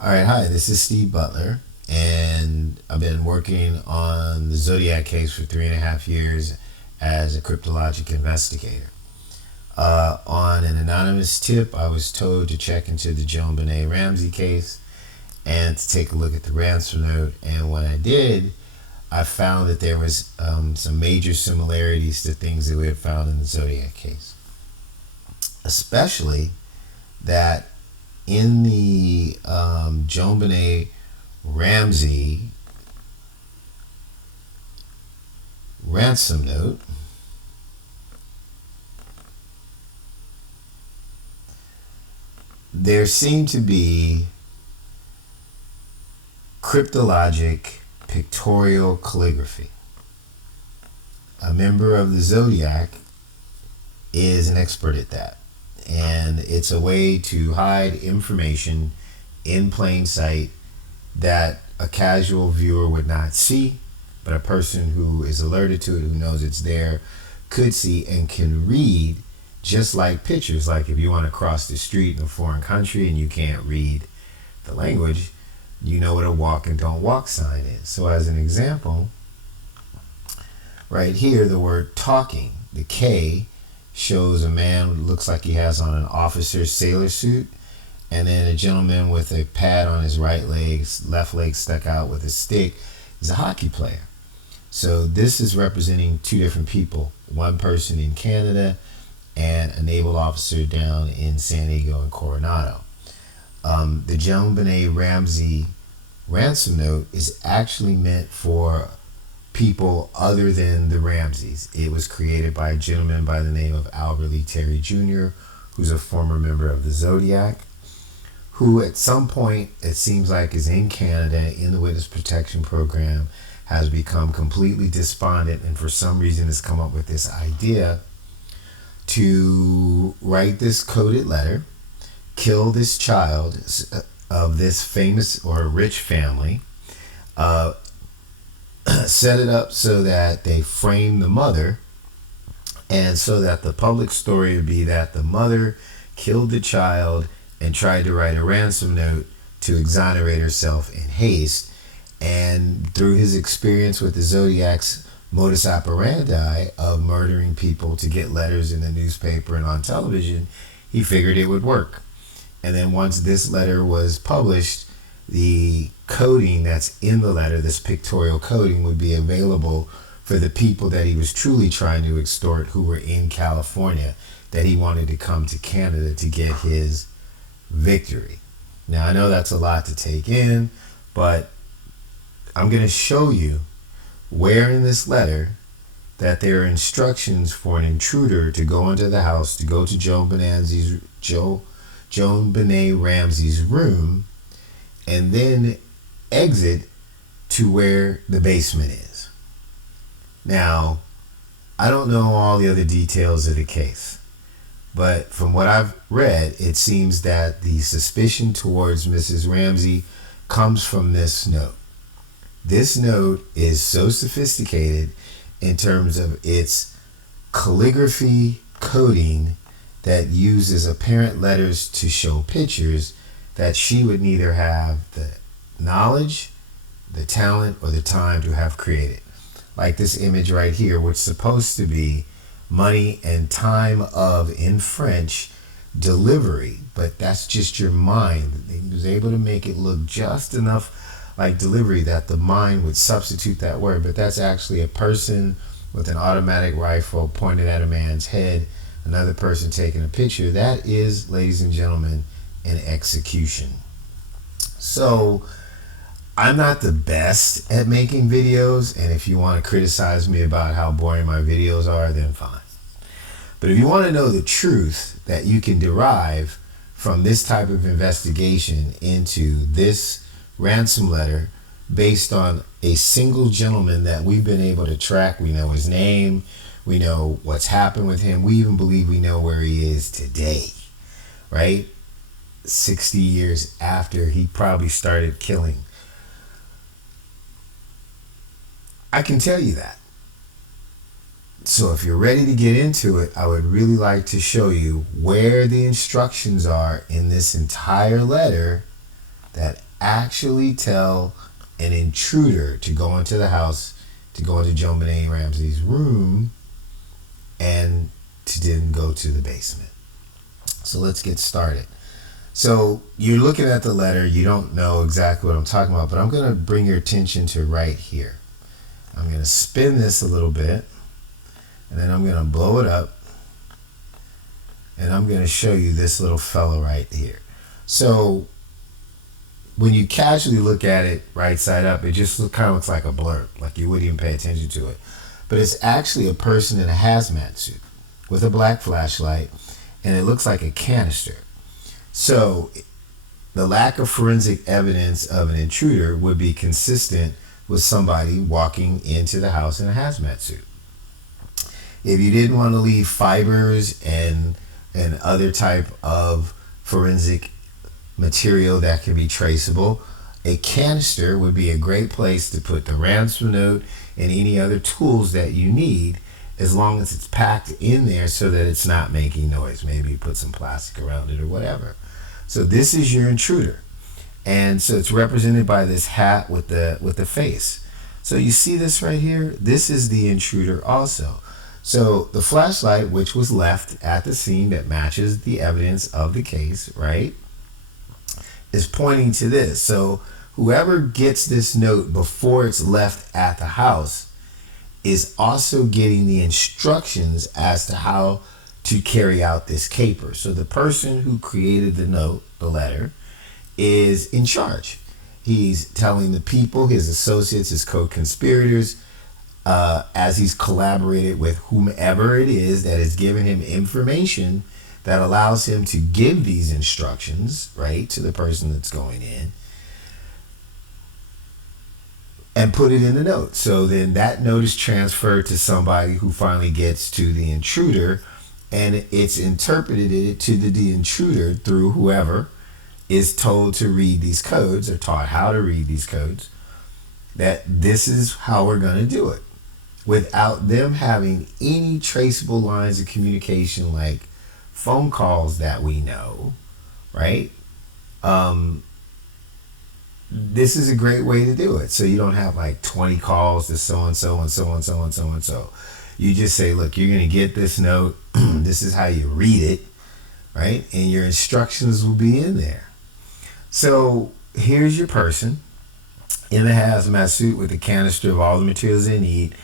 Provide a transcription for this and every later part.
All right, hi, this is Steve Butler, and I've been working on the Zodiac case for 3.5 years as a cryptologic investigator. On an anonymous tip, I was told to check into the JonBenet Ramsey case and to take a look at the ransom note, and when I did, I found that there was some major similarities to things that we had found in the Zodiac case, especially that in the JonBenet Ramsey ransom note, there seemed to be cryptologic pictorial calligraphy. A member of the Zodiac is an expert at that. And it's a way to hide information in plain sight that a casual viewer would not see, but a person who is alerted to it, who knows it's there, could see and can read, just like pictures. Like if you want to cross the street in a foreign country and you can't read the language, you know what a walk and don't walk sign is. So as an example, right here, the word talking, the K, shows a man who looks like he has on an officer's sailor suit, and then a gentleman with a pad on his right leg, left leg stuck out with a stick, is a hockey player. So this is representing two different people, one person in Canada and a naval officer down in San Diego and Coronado. The JonBenet Ramsey ransom note is actually meant for people other than the Ramseys. It was created by a gentleman by the name of Albert Lee Terry Jr., who's a former member of the Zodiac, who at some point, it seems like, is in Canada in the Witness Protection Program, has become completely despondent, and for some reason has come up with this idea to write this coded letter, kill this child of this famous or rich family, set it up so that they frame the mother, and so that the public story would be that the mother killed the child and tried to write a ransom note to exonerate herself in haste. And through his experience with the Zodiac's modus operandi of murdering people to get letters in the newspaper and on television, he figured it would work. And then once this letter was published, the coding that's in the letter, this pictorial coding, would be available for the people that he was truly trying to extort, who were in California, that he wanted to come to Canada to get his victory. Now, I know that's a lot to take in, but I'm going to show you where in this letter that there are instructions for an intruder to go into the house, to go to JonBenet Ramsey's room, and then exit to where the basement is. Now, I don't know all the other details of the case, but from what I've read, it seems that the suspicion towards Mrs. Ramsey comes from this note. This note is so sophisticated in terms of its calligraphy coding that uses apparent letters to show pictures, that she would neither have the knowledge, the talent, or the time to have created. Like this image right here, which is supposed to be money and time of, in French, delivery, but that's just your mind. He was able to make it look just enough like delivery that the mind would substitute that word, but that's actually a person with an automatic rifle pointed at a man's head, another person taking a picture. That is, ladies and gentlemen, an execution. So I'm not the best at making videos, and if you want to criticize me about how boring my videos are, then fine. But if you want to know the truth that you can derive from this type of investigation into this ransom letter based on a single gentleman that we've been able to track, we know his name, we know what's happened with him, we even believe we know where he is today, right? 60 years after he probably started killing. I can tell you that. So if you're ready to get into it, I would really like to show you where the instructions are in this entire letter that actually tell an intruder to go into the house, to go into JonBenet Ramsey's room, and to then go to the basement. So let's get started. So you're looking at the letter, you don't know exactly what I'm talking about, but I'm going to bring your attention to right here. I'm going to spin this a little bit, and then I'm going to blow it up, and I'm going to show you this little fellow right here. So when you casually look at it right side up, it just kind of looks like a blurb, like you wouldn't even pay attention to it. But it's actually a person in a hazmat suit with a black flashlight, and it looks like a canister. So the lack of forensic evidence of an intruder would be consistent with somebody walking into the house in a hazmat suit. If you didn't want to leave fibers and other type of forensic material that can be traceable, a canister would be a great place to put the ransom note and any other tools that you need, as long as it's packed in there so that it's not making noise. Maybe put some plastic around it or whatever. So this is your intruder, and so it's represented by this hat with the face. So you see this right here? This is the intruder also. So the flashlight, which was left at the scene that matches the evidence of the case, right, is pointing to this. So whoever gets this note before it's left at the house is also getting the instructions as to how to carry out this caper. So the person who created the note, the letter, is in charge. He's telling the people, his associates, his co-conspirators, as he's collaborated with whomever it is that has given him information that allows him to give these instructions, right, to the person that's going in, and put it in the note. So then that note is transferred to somebody who finally gets to the intruder, and it's interpreted to the intruder through whoever is told to read these codes or taught how to read these codes, that this is how we're going to do it without them having any traceable lines of communication like phone calls that we know, right? This is a great way to do it. So you don't have like 20 calls to so-and-so and so-and-so and so-and-so. You just say, look, you're going to get this note. This is how you read it, right? And your instructions will be in there. So here's your person in the hazmat suit with the canister of all the materials they need,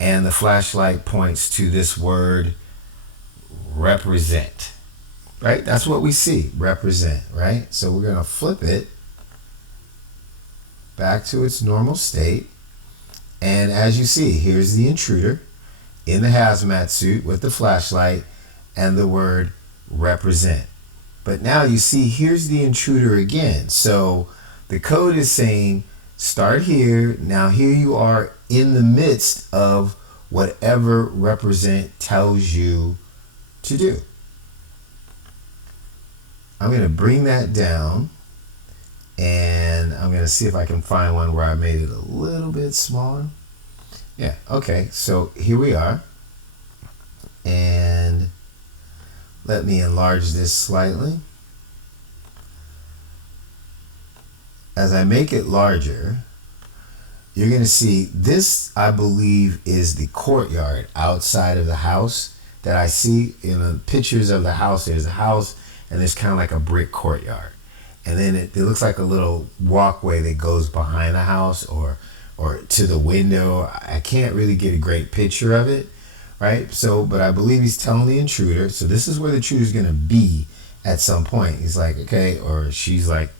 and the flashlight points to this word, represent, right? That's what we see, represent, right? So we're going to flip it back to its normal state. And as you see, here's the intruder in the hazmat suit with the flashlight and the word represent. But now you see, here's the intruder again. So the code is saying, start here. Now here you are in the midst of whatever represent tells you to do. I'm going to bring that down, and I'm going to see if I can find one where I made it a little bit smaller. Yeah, okay, so here we are. And let me enlarge this slightly. As I make it larger, you're going to see this, I believe, is the courtyard outside of the house that I see in the pictures of the house. There's a house, and there's kind of like a brick courtyard. And then it looks like a little walkway that goes behind the house or to the window. I can't really get a great picture of it, right? So, but I believe he's telling the intruder. So this is where the intruder's going to be at some point. He's like, okay, or she's like,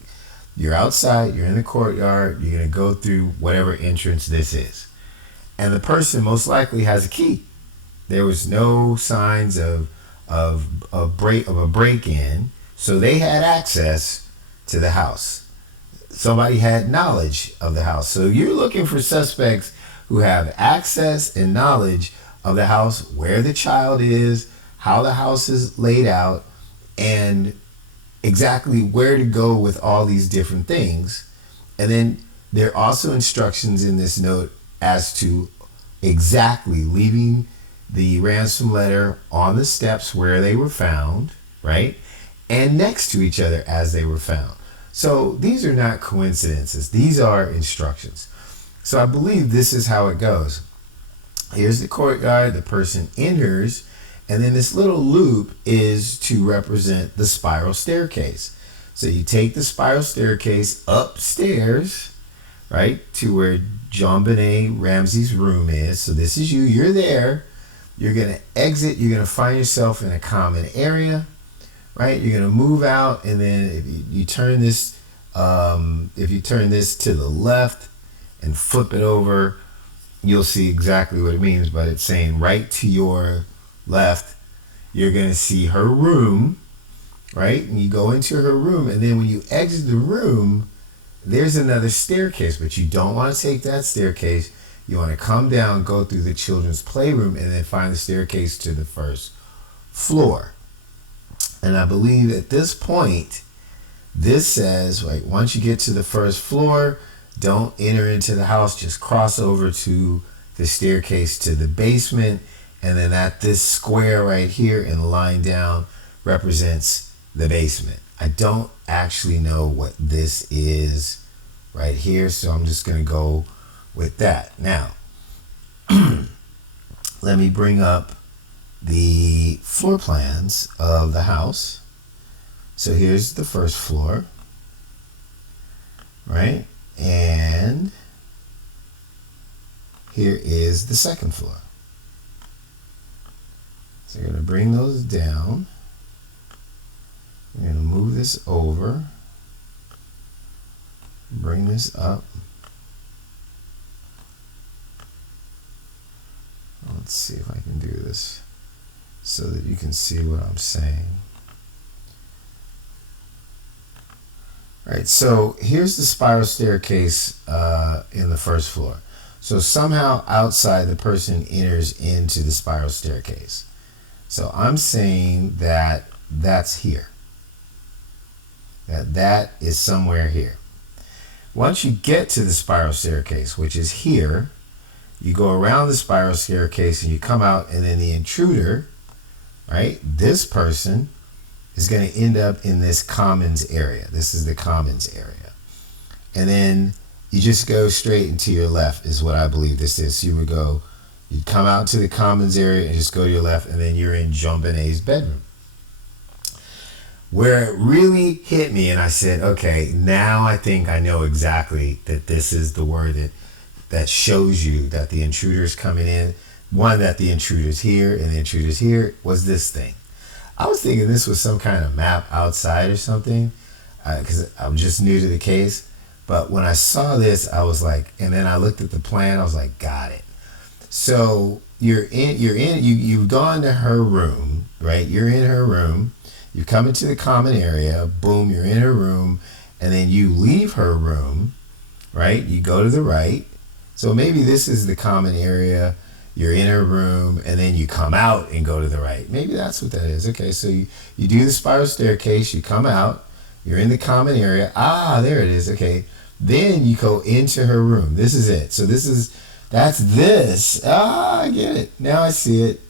you're outside, you're in the courtyard, you're going to go through whatever entrance this is. And the person most likely has a key. There was no signs of a break-in, so they had access to the house. Somebody had knowledge of the house. So you're looking for suspects who have access and knowledge of the house, where the child is, how the house is laid out, and exactly where to go with all these different things. And then there are also instructions in this note as to exactly leaving the ransom letter on the steps where they were found, right? And next to each other as they were found. So these are not coincidences. These are instructions. So I believe this is how it goes. Here's the courtyard, the person enters, and then this little loop is to represent the spiral staircase. So you take the spiral staircase upstairs, right, to where JonBenet Ramsey's room is. So this is you, you're there. You're going to exit, you're going to find yourself in a common area, right? You're going to move out, and then if you turn this, to the left and flip it over, you'll see exactly what it means. But it's saying right to your left, you're going to see her room, right? And you go into her room, and then when you exit the room, there's another staircase, but you don't want to take that staircase. You want to come down, go through the children's playroom, and then find the staircase to the first floor. And I believe at this point, this says, right, once you get to the first floor, don't enter into the house, just cross over to the staircase to the basement, and then at this square right here and the line down represents the basement. I don't actually know what this is right here, so I'm just going to go with that. Now, let me bring up the floor plans of the house. So here's the first floor, right? And here is the second floor. So you're going to bring those down. You're going to move this over. Bring this up. Let's see if I can do this so that you can see what I'm saying. All right, so here's the spiral staircase in the first floor. So somehow outside the person enters into the spiral staircase. So I'm saying that that's here. That is somewhere here. Once you get to the spiral staircase, which is here, you go around the spiral staircase and you come out, and then the intruder, right, this person is going to end up in this commons area. This is the commons area. And then you just go straight into your left is what I believe this is. So you'd come out to the commons area and just go to your left, and then you're in JonBenet's bedroom. Where it really hit me, and I said, okay, now I think I know exactly that this is the word that shows you that the intruder's coming in. One, that the intruder's here and the intruder's here, was this thing. I was thinking this was some kind of map outside or something, because I'm just new to the case. But when I saw this, I was like, and then I looked at the plan, I was like, got it. So you've gone to her room, right? You're in her room. You come into the common area, boom, you're in her room, and then you leave her room, right? You go to the right. So maybe this is the common area, you're in her room, and then you come out and go to the right. Maybe that's what that is. Okay, so you do the spiral staircase, you come out, you're in the common area. Ah, there it is. Okay, then you go into her room. This is it. So that's this. Ah, I get it. Now I see it.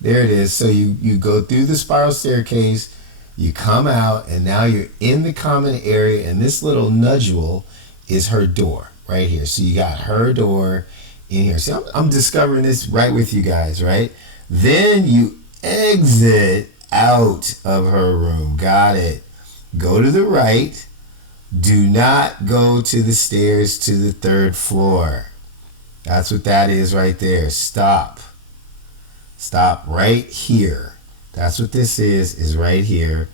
There it is. So you go through the spiral staircase, you come out, and now you're in the common area, and this little nodule is her door right here. So you got her door in here. See, I'm discovering this right with you guys, right? Then you exit out of her room. Got it. Go to the right. Do not go to the stairs to the third floor. That's what that is right there. Stop. Stop right here. That's what this is right here.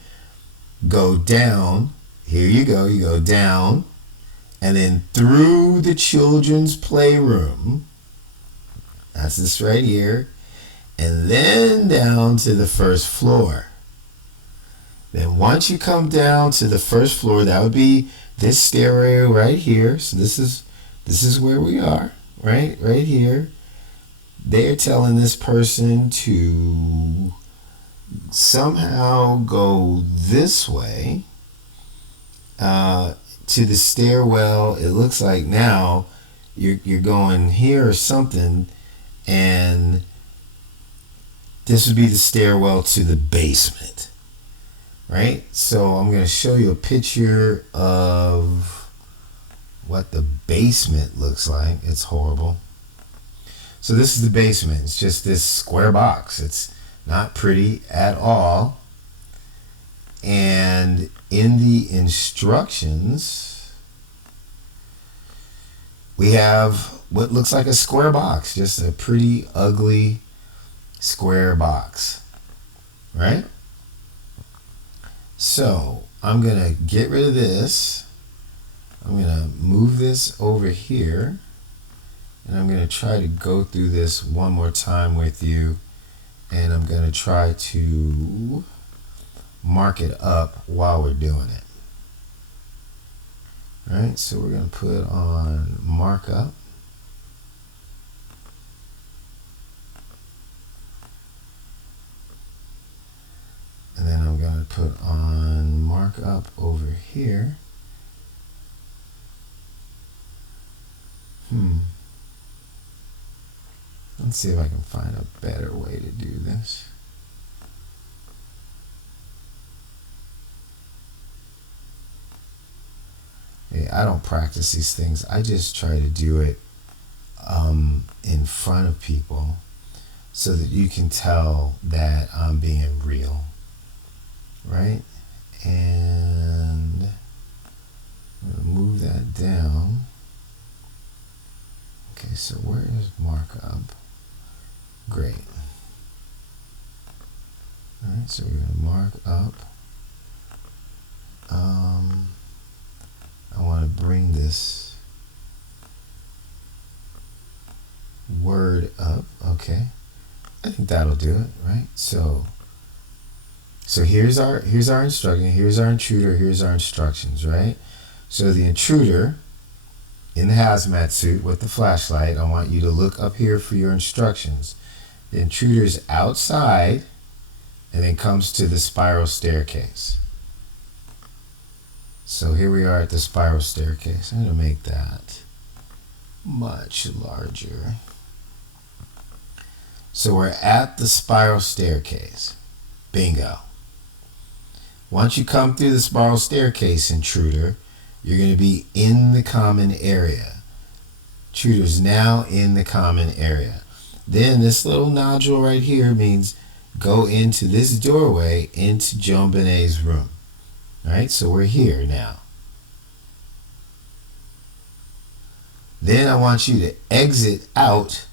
Go down. Here you go. You go down. And then through the children's playroom. That's this right here. And then down to the first floor. Then once you come down to the first floor, that would be this stairway right here. So this is where we are, right? Right here. They're telling this person to somehow go this way to the stairwell. It looks like now you're going here or something, and this would be the stairwell to the basement. right? So I'm going to show you a picture of what the basement looks like. It's horrible. So this is the basement. It's just this square box. It's not pretty at all. And in the instructions, we have what looks like a square box. Just a pretty ugly square box, right? So I'm going to get rid of this. I'm going to move this over here. And I'm going to try to go through this one more time with you. And I'm going to try to mark it up while we're doing it. All right, so we're going to put on markup. And then I'm going to put on markup over here. Let's see if I can find a better way to do this. Hey, I don't practice these things. I just try to do it in front of people so that you can tell that I'm being real, right? And I'm going to move that down. Okay, so where is markup? Great. All right, so we're going to mark up. I want to bring this word up. Okay, I think that'll do it, right? So here's our instruction. Here's our intruder. Here's our instructions, right? So the intruder in the hazmat suit with the flashlight, I want you to look up here for your instructions. The intruder's outside and then comes to the spiral staircase. So here we are at the spiral staircase. I'm going to make that much larger. So we're at the spiral staircase. Bingo. Once you come through the spiral staircase, intruder, you're going to be in the common area. Intruder's now in the common area. Then this little nodule right here means go into this doorway into JonBenet's room. All right, so we're here now. Then I want you to exit out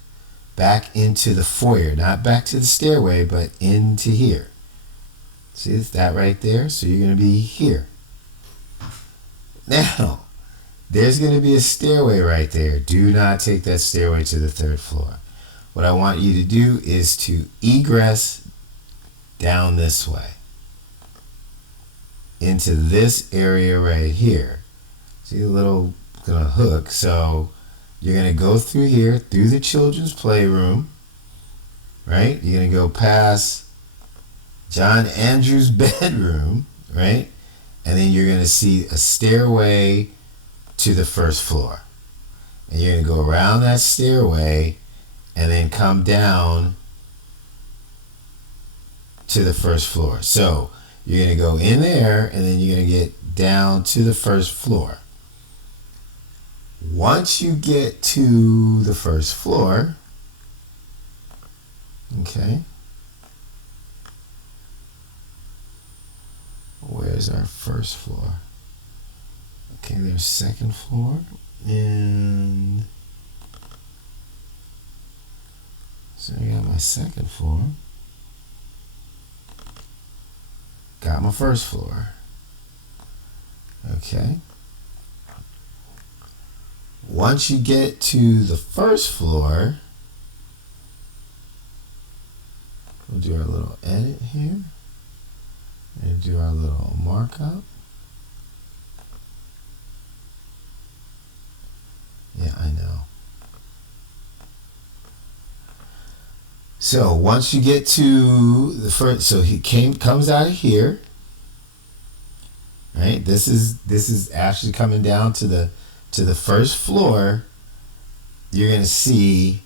back into the foyer, not back to the stairway, but into here. See that right there? So you're going to be here. Now, there's going to be a stairway right there. Do not take that stairway to the 3rd floor. What I want you to do is to egress down this way into this area right here. See the little kind of hook? So you're going to go through here, through the children's playroom, right? You're going to go past John Andrews' bedroom, right? And then you're going to see a stairway to the 1st floor. And you're going to go around that stairway and then come down to the 1st floor. So you're going to go in there and then you're going to get down to the 1st floor. Once you get to the 1st floor, okay, where's our 1st floor? Okay, there's 2nd floor, and so I got my 2nd floor, got my 1st floor. Okay. Once you get to the 1st floor, we'll do our little edit here and do our little markup. Yeah, I know. So once you get to the 1st, so he comes out of here, right? This is actually coming down to the 1st floor. You're going to see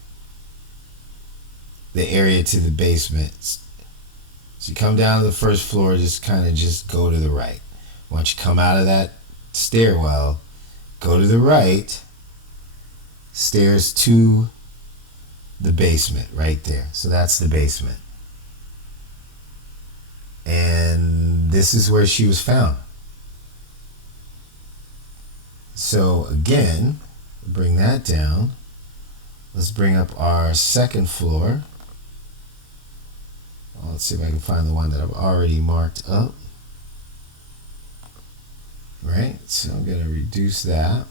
the area to the basement. So you come down to the first floor, just kind of just go to the right. Once you come out of that stairwell, go to the right, stairs to the basement right there. So that's the basement. And this is where she was found. So again, bring that down. Let's bring up our second floor. Well, let's see if I can find the one that I've already marked up. Right, so I'm going to reduce that.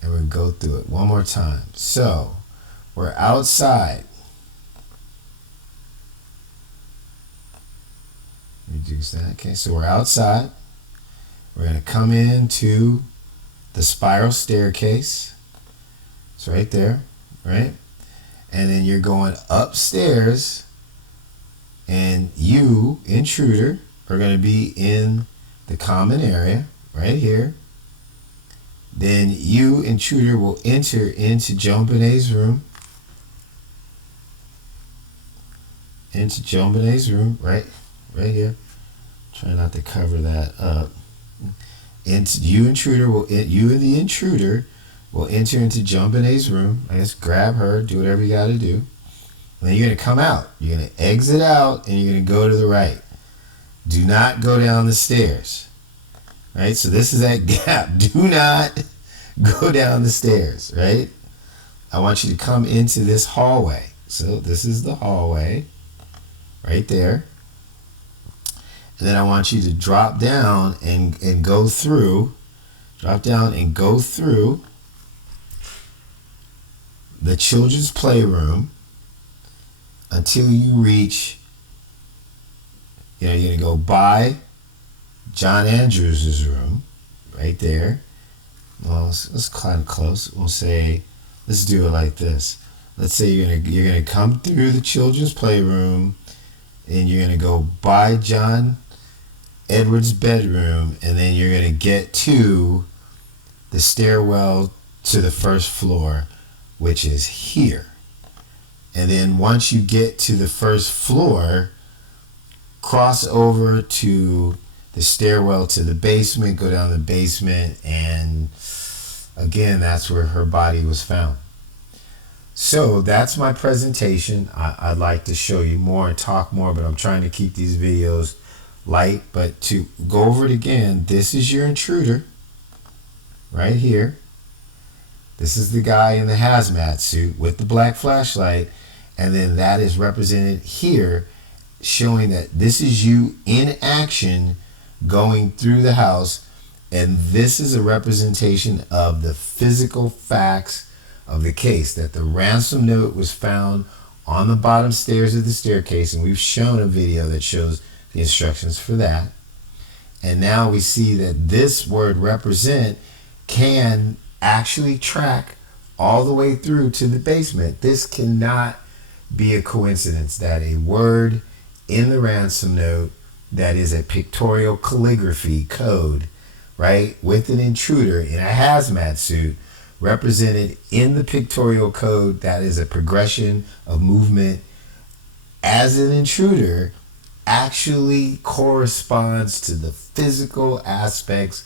And we'll go through it one more time. So, we're outside. Reduce that. Okay, so we're outside. We're going to come into the spiral staircase. It's right there, right? And then you're going upstairs, and you, intruder, are going to be in the common area right here. Then you, intruder, will enter into JonBenet's room. Into JonBenet's room, right here. Try not to cover that up. And you, intruder, you and the intruder will enter into JonBenet's room. I guess grab her, do whatever you got to do. And then you're going to come out. You're going to exit out, and you're going to go to the right. Do not go down the stairs. Right? So this is that gap. Do not go down the stairs, right? I want you to come into this hallway. So this is the hallway right there. And then I want you to drop down and go through. Drop down and go through the children's playroom until you reach, you're going to go by John Andrews' room right there. Well, let's kind of close. We'll say, let's do it like this. Let's say you're gonna come through the children's playroom, and you're gonna go by John Edwards' bedroom, and then you're gonna get to the stairwell to the first floor, which is here. And then once you get to the first floor, cross over to the stairwell to the basement, go down the basement, and again, that's where her body was found. So that's my presentation. I'd like to show you more and talk more, but I'm trying to keep these videos light. But to go over it again, this is your intruder right here. This is the guy in the hazmat suit with the black flashlight, and then that is represented here, showing that this is you in action going through the house, and this is a representation of the physical facts of the case, that the ransom note was found on the bottom stairs of the staircase, and we've shown a video that shows the instructions for that. And now we see that this word represent can actually track all the way through to the basement. This cannot be a coincidence that a word in the ransom note that is a pictorial calligraphy code, right, with an intruder in a hazmat suit represented in the pictorial code, that is a progression of movement as an intruder, actually corresponds to the physical aspects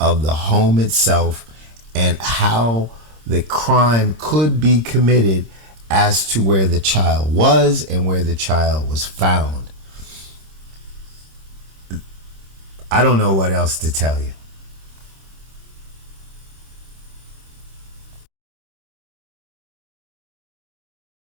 of the home itself and how the crime could be committed as to where the child was and where the child was found. I don't know what else to tell you.